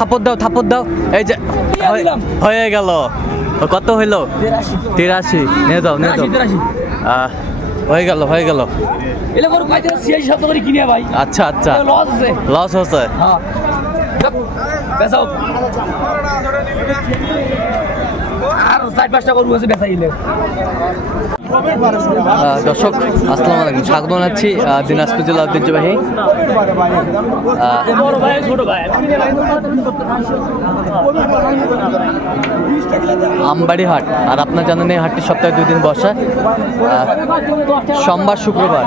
থাপড় দাও এই যে হয়ে গেল। কত হইলো? 83। নিয়ে দাও হয়ে গেল। আচ্ছা লস হচ্ছে। দর্শক আসসালামু আলাইকুম, স্বাগত জানাচ্ছি দিনাজপুর জেলা ঐতিহ্যবাহী আমবাড়ি হাট। আর আপনার জানেন এই হাটটি সপ্তাহে 2 দিন বসে, সোমবার শুক্রবার।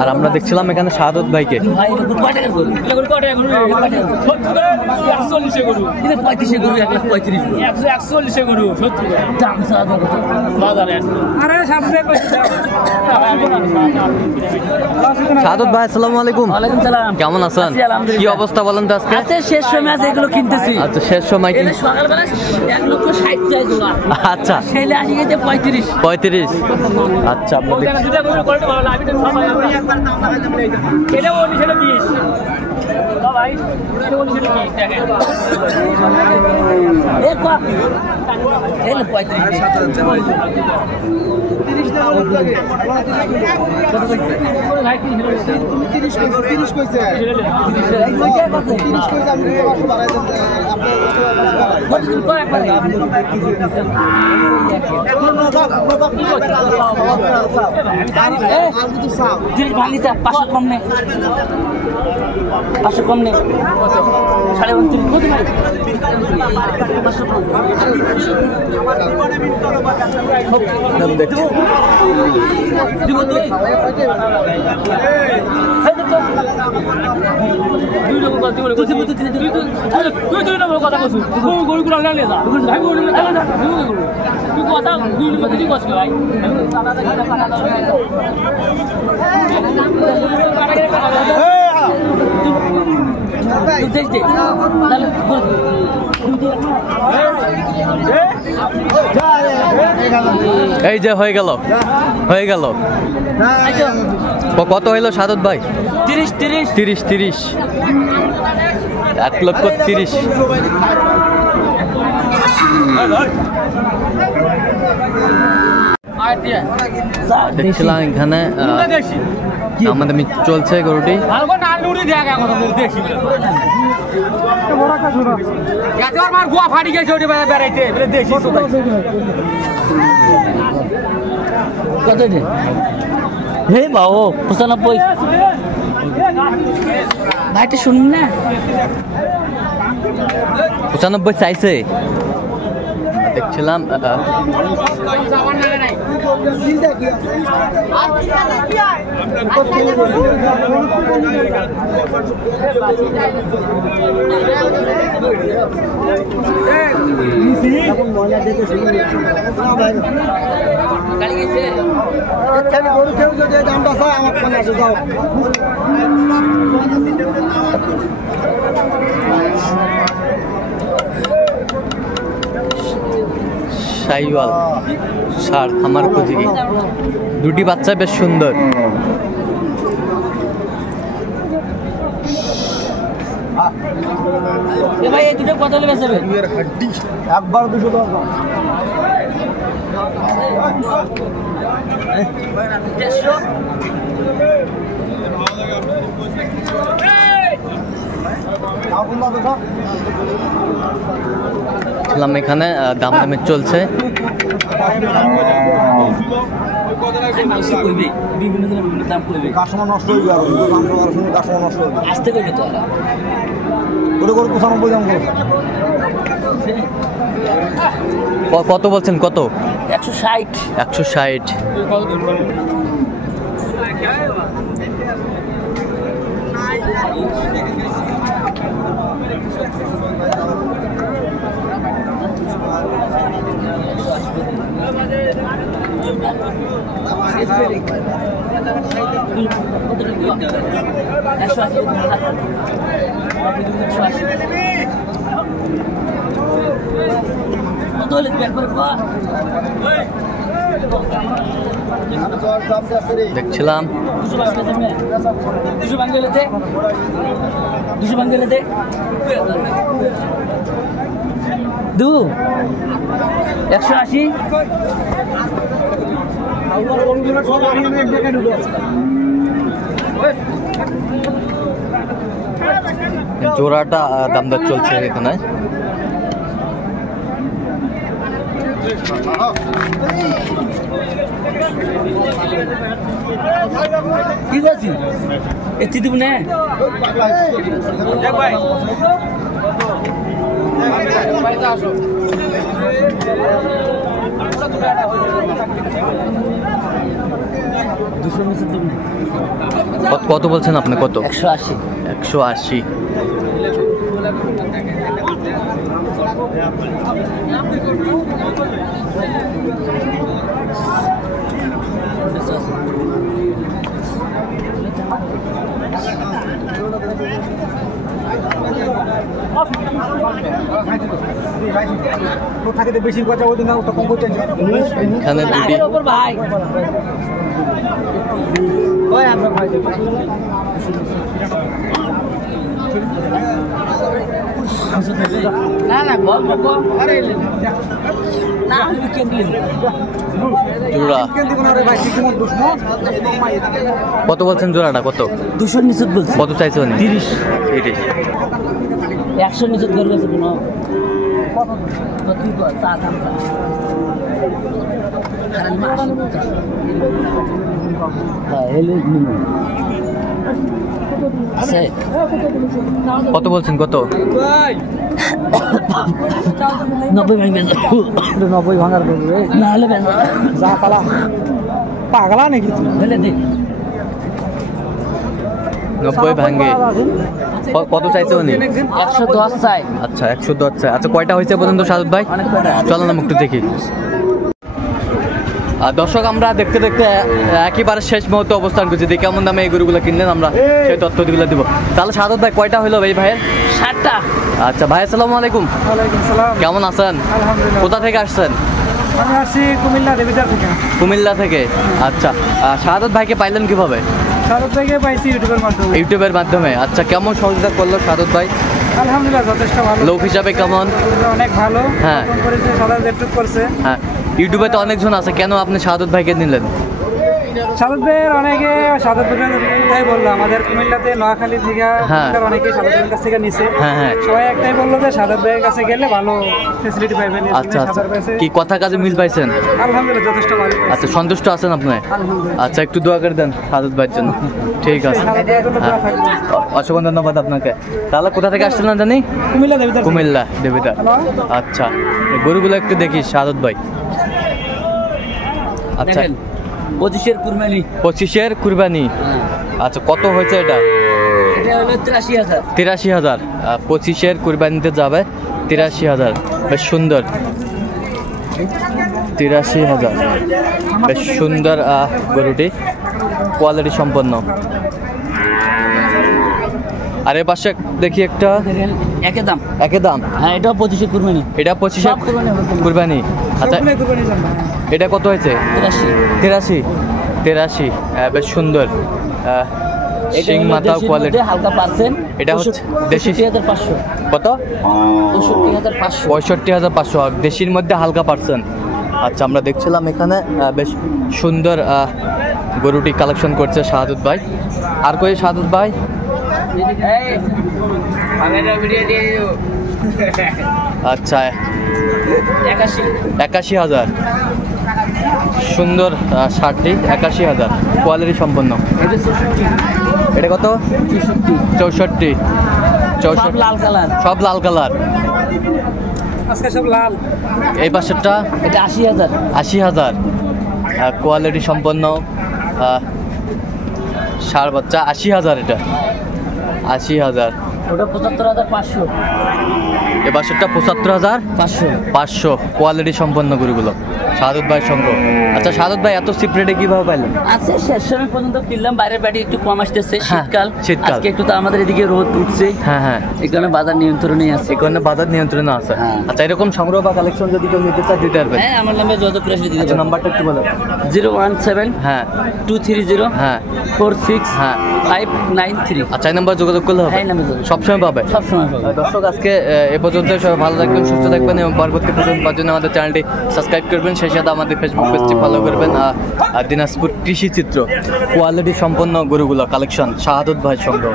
আর আমরা দেখছিলাম এখানে শাহাদত ভাইকে। শাহাদত ভাই আসসালামু আলাইকুম। কেমন আছেন? কি অবস্থা বলেন তো আজকে? শেষ সময় আছে, এগুলো কিনতেছি। আচ্ছা শেষ সময় সকালবেলা 1,60,000। আচ্ছা 35। আচ্ছা কম নেই 29.5 এই যে হয়ে গেল। কত হইলো শাহাদত ভাই? 30। 1,30,000। দেখছিলাম এখানে আমাদের চলছে গরুটি। হে বাবু 95 ভাইটা শুনুন না। 95 চাইছে। দেখছিলাম শাইওয়াল ষাড় খামার খুঁজিকে দুটি বাচ্চা বেশ সুন্দর। ভাই এই দুটো কত লেগে যাবে? একবার 200 টাকা। এখানে দামাদামি চলছে। কত বলছেন? কত? 160। দেখছিলাম। 200 বাঙ্গেলেতে 200 বাঙ্গেলেতে 180 জোড়াটা দাম দর চলছে এখানে। ঠিক আছে এটি দিব না কত বলছেন আপনি? কত? 180 180। বেশি কথা বলতে না ওটা কম করতে এখানে দুটি ভাই ওই আমরা ভাই না না গল্প আরে না আমি কে দিই জোড়া ভাই ঠিকমতো দুশো কত বলছেন জোড়াটা? কত? 200 নিচে বলছি কত চাইছেন? 30 30। 100 নিচে ধরে গেছে কোনো কত চা দাম কত বলছেন? কত? 90 ভাঙবে 90 ভাঙার করবে না হলে বেঁচে যা পালা পাগলা নাকি তুই ফেলে দে 90 ভাঙে। কত চাইছে উনি? 110 চাই। আচ্ছা 110 চাই। আচ্ছা কয়টা হয়েছে পর্যন্ত সাদত ভাই? চলো না একটু দেখি। আর দর্শক আমরা দেখতে দেখতে একেবারে শেষ মুহূর্তে অবস্থান করছি। দেখি কেমন দামে এই গরুগুলো কিনলেন, আমরা সেই তথ্যগুলো দিব। তাহলে সাদত ভাই কয়টা হলো ভাই ভাইয়ের? 60টা। আচ্ছা ভাই আসসালামু আলাইকুম। ওয়ালাইকুম সালাম কেমন আছেন? আলহামদুলিল্লাহ কোথা থেকে আসছেন? আমি আসছি কুমিল্লা দেবিদার থেকে কুমিল্লা থেকে। আচ্ছা সাদত ভাইকে পাইলেন কিভাবে? শারদ থেকে পাইছি ইউটিউবের মাধ্যমে ইউটিউবের মাধ্যমে। আচ্ছা কেমন সহযোগিতা করলো সাদত ভাই? আলহামদুলিল্লাহ যথেষ্ট ভালো লোক হিসাবে কেমন? অনেক ভালো হ্যাঁ। ফোন করেছে সবাই ইউটিউব করছে হ্যাঁ ইউটিউবে তো অনেকজন আছে, কেন আপনি সাদত ভাইকে নিলেন? শারদ ভাইয়ের অনেকে শারদ ভাই বললো আমাদের কুমিল্লাতে নোয়াখালী থেকে হ্যাঁ। অনেকে শারদ ভাইয়ের কাছ থেকে নিছে হ্যাঁ হ্যাঁ। সবাই একটাই বললো যে শারদ ভাইয়ের কাছে গেলে ভালো ফেসিলিটি পাইবেন আচ্ছা আচ্ছা কি কথা কাজে মিল পাইছেন? আলহামদুলিল্লাহ যথেষ্ট ভালো আচ্ছা সন্তুষ্ট আছেন আপনি? আলহামদুলিল্লাহ আচ্ছা একটু দোয়া করে দেন সাদত ভাইয়ের জন্য। ঠিক আছে শারদ ভাইয়ের জন্য দোয়া থাকবে। অসংখ্য ধন্যবাদ আপনাকে। তাহলে কোথা থেকে আসছিলেন জানি? কুমিল্লা দেবিদার কুমিল্লা দেবিদার। আচ্ছা এই গরুগুলো একটু দেখি সাদত ভাই। আচ্ছা 25-এর কুরবানি। 25-এর কুরবানি। আচ্ছা কত হয়েছে এটা? এটা হলো 83,000। 83,000। 25-এর কুরবানিতে যাবে 83,000। বেশ সুন্দর 83,000। বেশ সুন্দর গরুটি, কোয়ালিটি সম্পন্ন। আর এ পাশে দেখি একটা দেখেন একই দাম। একই দাম। হ্যাঁ এটাও 25-এর কুরবানি। এটা 25-এর সব কুরবানি হবে। কুরবানি। আচ্ছা সবগুলোই কুরবানি জানবা এটা কত হয়েছে? 83। 83। বেশ সুন্দর এটা সিং হলো মাথা দেশির কোয়ালিটি। মধ্যে হালকা পার্সেন্ট। এটা হচ্ছে দেশি। 63,500। কত? 63,500। 65,500 দেশির মধ্যে হালকা পার্সেন্ট। আচ্ছা আমরা দেখছিলাম এখানে বেশ সুন্দর গরুটি কালেকশন করছে শাহাদুত ভাই। আর কই শাহাদুত ভাই? আচ্ছা 81,000। সুন্দর শার্টটি 81,000 কোয়ালিটি সম্পন্ন। এটা কত? 64। সব লাল কালার। সব লাল কালার। আজকে সব লাল এই পাশেরটা এটা 80,000। 80,000 কোয়ালিটি সম্পন্ন ষাঁড় বাচ্চা। 80,000 এটা 80,000। ওটা ৭৫,৫০০। এ বাছুরটা ৭৫,৫০০। ৫০০। কোয়ালিটি সম্পন্ন গরুগুলো শাহাদত ভাই সংগ্রহ। আচ্ছা শাহাদত ভাই এত চিপ রেটে কিভাবে পাইলেন? আছে শেষ সময় পর্যন্ত কিনলাম, বাইরের বাড়ি একটু কম আসতেছে, হ্যাঁ, শীতকাল। শীতকাল। আজকে একটু তো আমাদের এদিকে রোদ উঠছে, হ্যাঁ হ্যাঁ, এই কারণে বাজার নিয়ন্ত্রণে আছে। এই কারণে বাজার নিয়ন্ত্রণে আছে। হ্যাঁ। আচ্ছা এরকম সংগ্রহ বা কালেকশন যদি কেউ নিতে চায় দিতে পারবেন? হ্যাঁ, আমার নামে যোগাযোগ করে দিতে আচ্ছা পারবেন। নাম্বারটা একটু বলেন। 017 হ্যাঁ 230 হ্যাঁ 46 হ্যাঁ। 593। আচ্ছা এই নাম্বার যোগাযোগ করলে হবে? হ্যাঁ, এই নাম্বার যোগাযোগ। সবসময় পাবে? সবসময় পাবে। দর্শক আজকে এ পর্যন্ত সবাই ভালো থাকবেন, সুস্থ থাকবেন এবং পরবর্তী পর্যন্ত পাওয়ার জন্য আমাদের চ্যানেলটি সাবস্ক্রাইব করবেন, সেই সাথে আমাদের ফেসবুক পেজটি ফলো করবেন। আর দিনাজপুর কৃষি চিত্র কোয়ালিটি সম্পন্ন গরুগুলো কালেকশন শাহাদত ভাই সংগ্রহ।